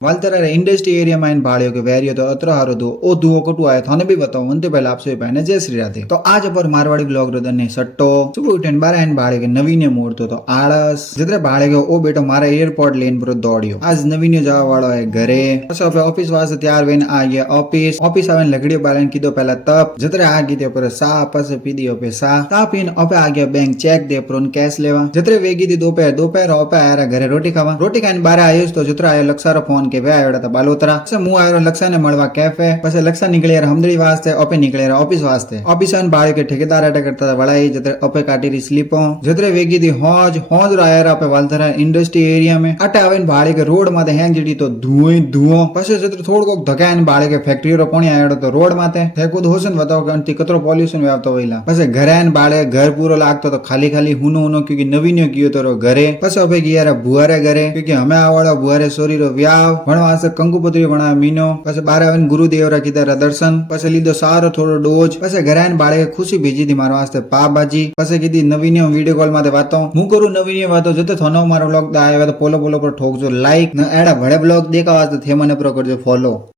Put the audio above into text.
वालतरा industry area में भाड़ियों के Vario तो अत्र हारो दो ओ दुओ कटु आए थाने भी बताओ उनते पहले आपसे पहने जय श्री राधे। तो आज पर मारवाड़ी ब्लॉग रोदन ने सट्टो सुबह उठे बारे आइन भाड़े के नवीने मोड़तो तो आळस जितरे भाड़े के ओ बेटो मारा एयरपोर्ट लेन पर दौड़ियो आज नवीने जवा वाळो है घरे પછી આપણે ઓફિસ વાસે ત્યાર વેન આ ગયા ઓફિસ આવીને લગડીઓ બાળાને કીધો પહેલા તપ જતરે આ કીધે પર સા પછી પીધી ઓપે સા પીને ઓપે આ ગયા બેંક ચેક દે પ્રોન કેશ લેવા જતરે વેગી દી दोपहर ओपे आया घरे रोटी खाने बारे आयो तो जतरा आयो लक्षारो फोन के वे आयो था बालोतरा से मु आयो लक्षा ने मळवा कैफे પછી લક્ષા નીકળ્યા हमदड़ी वास्ते ओपे निकले ऑफिस वास्ते ऑफिस आन बाळे के ठेकेदार अटक करता था वड़ाई जतरे ओपे काटी री स्लीपो जतरे वेगी दी होज आया ओपे वालधरा इंडस्ट्री एरिया में अटे आवेन बाळे के रोड माथे हैंग जड़ी तो धुओ પછી जतरे થોડુંક ધકાઈને બાळे के फैक्ट्री रो पोणी आयो तो रोड माथे फेकूद होसन बताओ कि अंति कतरो पॉल्यूशन व्यापतो होइला પછી घरे आन बाळे घर पूरो लागतो तो खाली हुनो क्योंकि नवीन्यो कियो तो घरे પછી ओपे गया रे बुआरे घरे क्योंकि हमें आवड़ो बुआरे सोरी रो व्याव भणवा से कंकुपत्री भणा मीनो પછી बारे आવીને गुरुदेवरा कीधा दर्शन પછી લીધો सारो थोड़ो डोज પછી घरे आવીને बाळे खुशी भेजी थी मारा वास्ते पाव भाजी પછી कीधी नवीनियो वीडियो कॉल माथे वातो हूं करू नवीनियो वातो जते थनो मारो ब्लॉग आयो तो पोलो पर ठोकजो लाइक न एड़ा बड़े ब्लॉग देखा वास्ते थे मने पर करजो फॉलो।